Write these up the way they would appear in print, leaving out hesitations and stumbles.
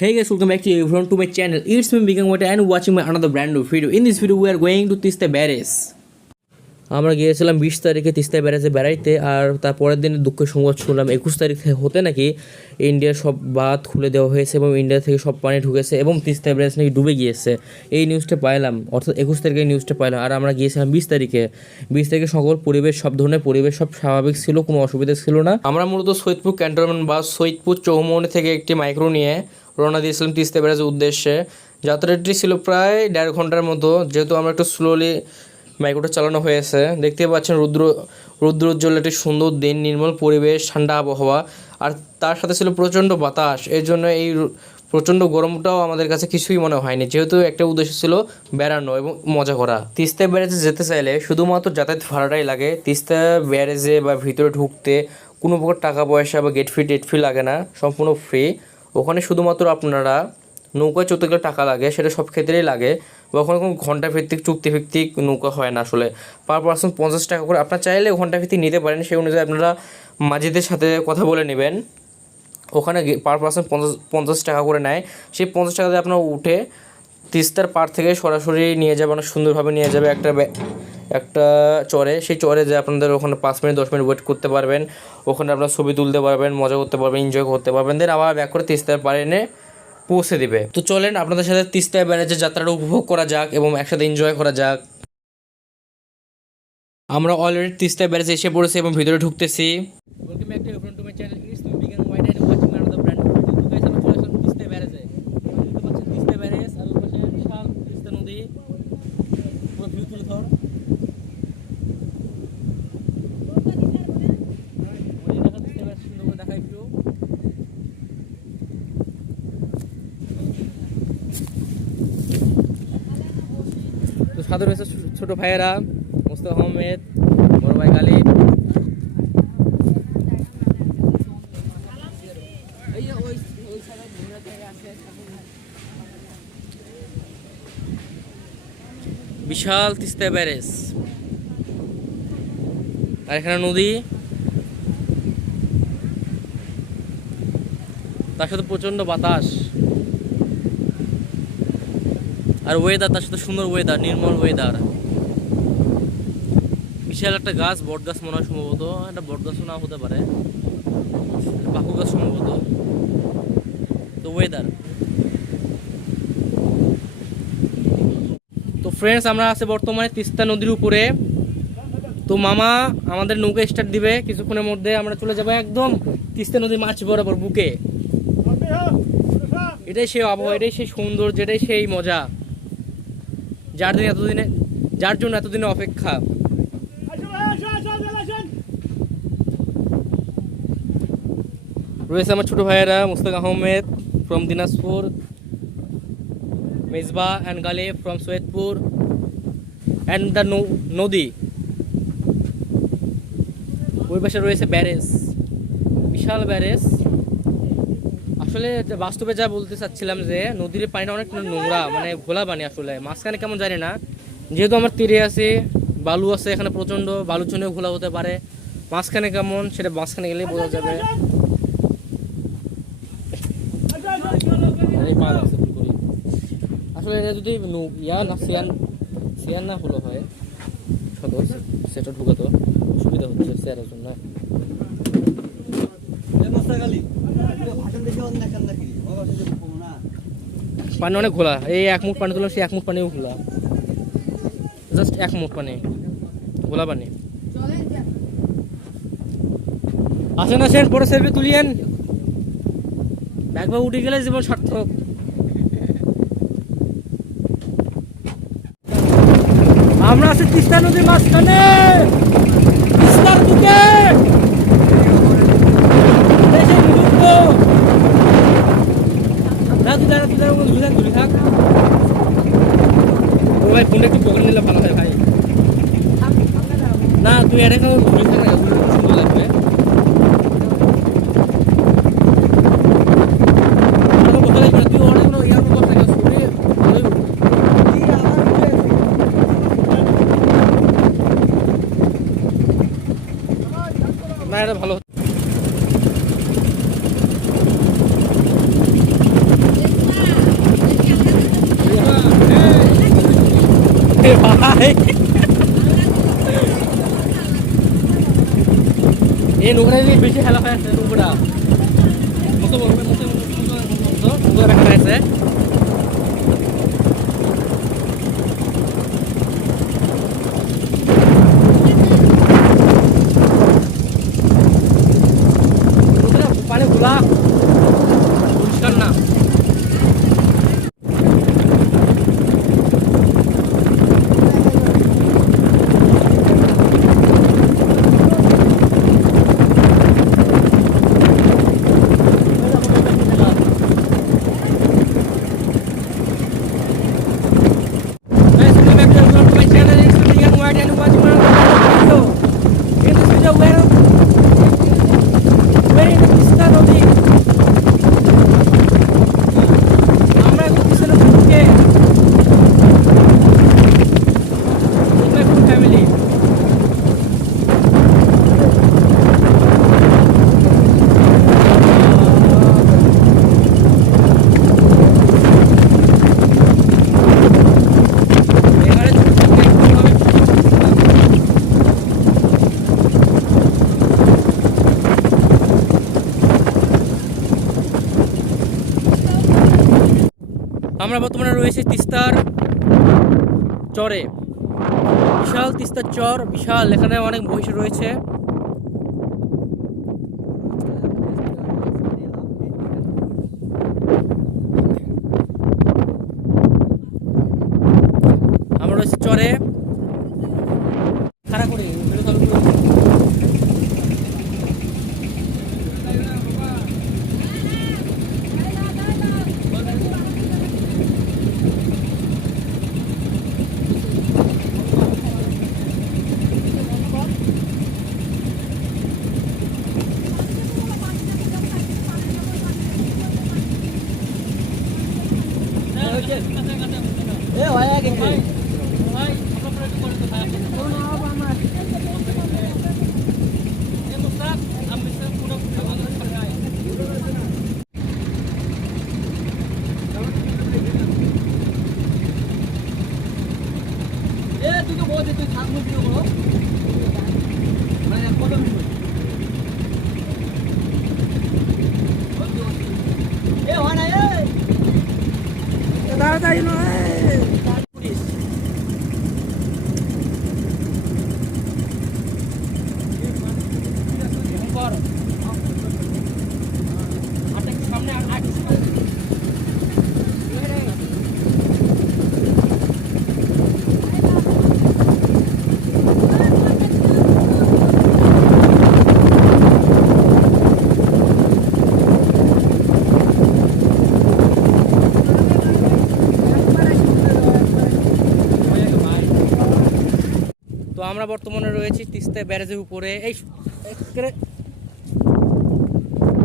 Hey guys, welcome back to everyone to my channel. It's me Bigam Water and watching my another brand new video. In this video, we are going to Tista Barrage. আমরা গিয়েছিলাম 20 তারিখে তিস্তা ব্যারেজে বেড়াইতে, আর তারপরের দিনে দুঃখের সংবাদ শুনলাম 21 তারিখ হতে নাকি ইন্ডিয়ার সব বাঁধ খুলে দেওয়া হয়েছে এবং ইন্ডিয়া থেকে সব পানি ঢুকেছে এবং তিস্তা ব্যারেজ নাকি ডুবে গিয়েছে। এই নিউজটা পাইলাম, অর্থাৎ 21 তারিখে নিউজটা পাইলাম। আর আমরা গিয়েছিলাম 20 তারিখে। সকল পরিবেশ, সব ধরনের পরিবেশ সব স্বাভাবিক ছিল, কোনো অসুবিধা ছিল না। আমরা মূলত সৈয়দপুর ক্যান্টনমেন্ট বা সৈয়দপুর চৌমনি থেকে একটি মাইক্রো নিয়ে রওনা দিয়েছিলাম তিস্তা ব্যারেজের উদ্দেশ্যে। যাত্রাটি ছিল প্রায় 1.5 ঘন্টার মতো, যেহেতু আমরা একটু স্লোলি মাইক্রোটা চালানো হয়েছে। দেখতে পাচ্ছেন রৌদ্রোজ্জ্বল একটি সুন্দর দিন, নির্মল পরিবেশ, ঠান্ডা আবহাওয়া, আর তার সাথে ছিল প্রচণ্ড বাতাস। এর জন্য এই প্রচণ্ড গরমটাও আমাদের কাছে কিছুই মনে হয়নি, যেহেতু একটা উদ্দেশ্য ছিল বেড়ানো এবং মজা করা। তিস্তা ব্যারেজে যেতে চাইলে শুধুমাত্র যাতায়াত ভাড়াটাই লাগে। তিস্তা ব্যারেজে বা ভিতরে ঢুকতে কোনো প্রকার টাকা পয়সা বা গেট ফি লাগে না, সম্পূর্ণ ফ্রি। ওখানে শুধুমাত্র আপনারা নৌকা চড়তে গেলে টাকা লাগে, সেটা সব ক্ষেত্রেই লাগে। বা ওখানে কোনো ঘন্টা ভিত্তিক চুক্তিভিত্তিক নৌকা হয় না আসলে। পার পার্সন 50 টাকা করে। আপনার চাইলে ঘন্টা ভিত্তিক নিতে পারেন, সেই অনুযায়ী আপনারা মাঝিদের সাথে কথা বলে নেবেন। ওখানে পার পার্সন 50 টাকা করে নেয়। সেই 50 টাকা দিয়ে আপনারা উঠে তিস্তার পাড় থেকে সরাসরি নিয়ে যাবে, অনেক সুন্দরভাবে নিয়ে যাবে একটা চরে। সেই চরে যে আপনাদের ওখানে 5 মিনিট 10 মিনিট ওয়েট করতে পারবেন। ওখানে আপনারা ছবি তুলতে পারবেন, মজা করতে পারবেন, এনজয় করতে পারবেন। দেন আবার ব্যাক করে তিস্তার পাড়ে এনে পৌঁছে দিবে। তো চলেন আপনাদের সাথে তিস্তা ব্যারেজের যাত্রাটা উপভোগ করা যাক এবং একসাথে এনজয় করা যাক। আমরা অলরেডি তিস্তা ব্যারেজে এসে পড়েছি এবং ভিতরে ঢুকতেছি। Welcome back to everyone to my channel. It's me বিগান white and watching another brand new video. Guys, আমরা চলে আসলাম তিস্তা ব্যারেজে। দেখতে পাচ্ছেন তিস্তা ব্যারেজ, আর ওপাশে বিশাল তিস্তা নদী। পুরো ভিউ তুলে ধর। দেখাই ভিউ। তো সাথে রয়েছে ছোট ভাইয়েরা মোস্তফা আহমেদ, বড় ভাই গালিব। বিশাল তিস্তা ব্যারেজ, আর এখানে নদী, তার সাথে প্রচন্ড বাতাস আর ওয়েদার, তার সাথে সুন্দর ওয়েদার, নির্মল ওয়েদার। বিশাল একটা গাছ, বট গাছ মনে হয় সম্ভবত, একটা বট গাছও না হতে পারে, পাকু গাছ সম্ভবত। তো ওয়েদার। তো ফ্রেন্ডস, আমরা আছি বর্তমানে তিস্তা নদীর উপরে। তো মামা আমাদের নৌকা স্টার্ট দিবে কিছুক্ষণের মধ্যে। আমরা চলে যাবো একদম তিস্তা নদীর মাছ বরাবর বুকে। এটাই সেই আবহাওয়া, এটাই সেই সৌন্দর্য, এটাই সেই মজা, যার জন্য এতদিনে অপেক্ষা। রয়েছে আমার ছোট ভাইয়েরা Mushtaq Ahmed from Dinajpur, Mezba and Ghalib from Saidpur, and the নদী। ওই পাশে রয়েছে ব্যারেজ, বিশাল ব্যারেজ। আসলে বাস্তবে যা বলতে চাচ্ছিলাম যে নদীর পানিটা অনেক নোংরা, মানে ঘোলা পানি। আসলে মাঝখানে কেমন জানি না, যেহেতু আমার তীরে আছে, বালু আছে, এখানে প্রচণ্ড বালুর জন্য ঘোলা হতে পারে। মাঝখানে কেমন সেটা মাঝখানে গেলেই বোঝা যাবে। আসলে এটা যদি সিয়ান না হলো হয় সদর, সেটা ঢুকাতো সুবিধা হচ্ছে চেয়ারের জন্য। পানি অনেক ঘোলা, এই 1 মুঠ পানি তুললাম, সেই 1 মুঠ পানিও ঘোলা, জাস্ট 1 মুঠ পানি, ঘোলা পানি। আসেন পরে সেলফি তুলিয়েন, একবার উঠে গেলে জীবন সার্থক। আমরা আছি তিস্তা নদীর মাঝখানে, তিস্তার বুকে। ভাই ফোনটা একটু পকেটে নিলে ভালো হয় ভাই। না তুই এটা কেমন ঘুরে থাক না, সুন্দর লাগবে। না এটা ভালো। এই নৌকাটা বেশি খেলা হয়ে আছে নৌকাটা মতো বড় মতো নৌকা রাখা আছে পানি খোলা পরিষ্কার না আমরা বর্তমানে রয়েছে তিস্তার চরে বিশাল তিস্তার চর বিশাল এখানে অনেক মহিষ রয়েছে আমরা রয়েছে চরে খাড়া করে তাড়াতাড়ি নয় সামনে তো আমরা বর্তমানে রয়েছি তিস্তা ব্যারেজের উপরে এই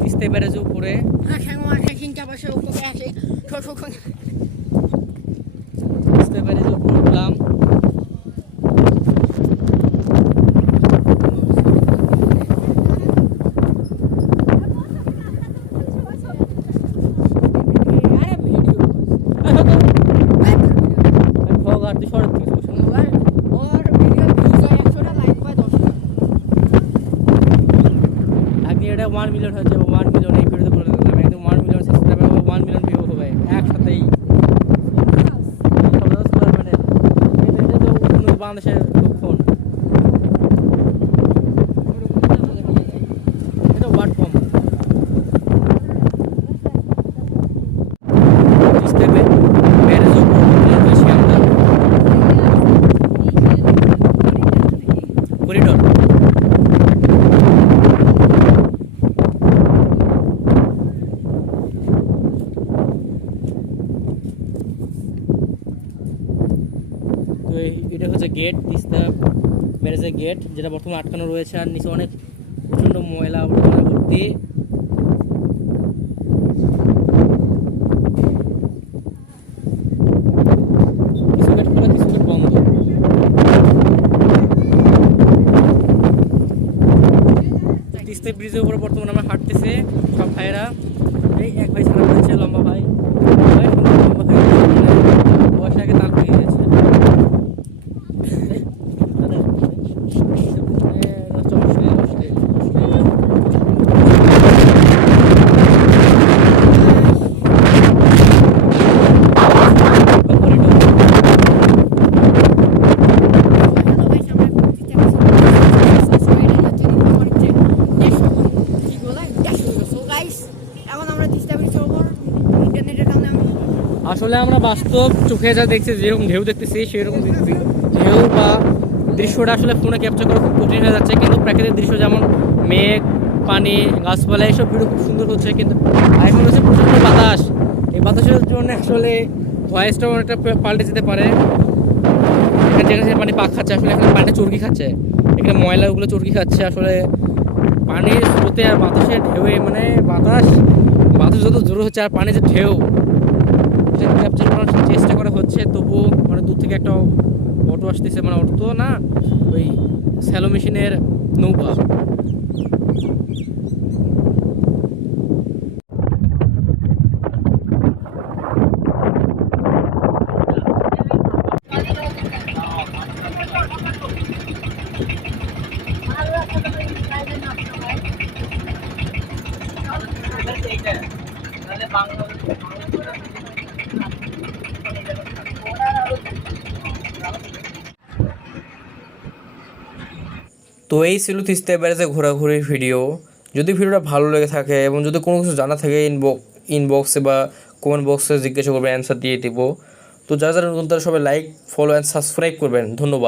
তিস্তা ব্যারেজের উপরে তিস্তা ব্যারেজের উপরে উঠলাম এটা 1 মিলিয়ন হয়েছে 1 মিলিয়ন এই ভিডিওতে বলে দিলাম একদম 1 মিলিয়ন সাবস্ক্রাইবার হবে 1 মিলিয়ন ভিউ হবে একসাথেই মানে এটা তো বাংলাদেশের লক্ষণ এটা ওয়ার্ড কম স্টেপে ব্যারেজ উপর বেশি আমরা করিডোর এটা হচ্ছে গেট তিস্তা ব্যারেজের গেট যেটা বর্তমানে আটকানো রয়েছে আর নিচে অনেক প্রচণ্ড ময়লা আবর্জনা ভর্তি কিছু গেট খোলা কিছু গেট বন্ধ তিস্তা ব্রিজের উপরে বর্তমানে আমরা হাঁটতেছে সব ভাইয়েরা এই এক ভাই ছাড়া রয়েছে লম্বা ভাই লম্বা ভাই বয়স আগে তাল হয়ে গেছে আসলে আমরা বাস্তব চোখে যা দেখছি, যেরকম ঢেউ দেখতেছি সেরকম ঢেউ বা দৃশ্যটা আসলে ফোনে ক্যাপচার করা খুব কঠিন হয়ে যাচ্ছে, কিন্তু প্রাকৃতিক দৃশ্য যেমন মেঘ, পানি, গাছপালা এইসব ভিডিও খুব সুন্দর হচ্ছে। কিন্তু এখন হচ্ছে প্রচণ্ড বাতাস, এই বাতাসের জন্য আসলে ভয়েসটাও অনেকটা পাল্টে যেতে পারে। এখানে যেখানে পানি পাক খাচ্ছে, আসলে এখানে পানিটা চর্কি খাচ্ছে, এখানে ময়লাগুলো চর্কি খাচ্ছে। আসলে পানির স্রোতে আর বাতাসের ঢেউয়ে মানে বাতাস যত জোর হচ্ছে আর পানি যে ঢেউ সেটা ক্যাপচার করার চেষ্টা করা হচ্ছে, তবুও মানে দূর থেকে একটা অটো আসতেছে, মানে অটো তো না, ওই স্যালো মেশিনের নৌকা। তো এই ছিল তিস্তা ব্যারেজে ঘোরাঘুরির ভিডিও। যদি ভিডিওটা ভালো লেগে থাকে এবং যদি কোনো কিছু জানা থাকে ইনবক্সে বা কমেন্ট বক্সে জিজ্ঞাসা করবেন, অ্যান্সার দিয়ে দেবো। তো যারা যারা নতুন তারা সবাই লাইক, ফলো অ্যান্ড সাবস্ক্রাইব করবেন। ধন্যবাদ।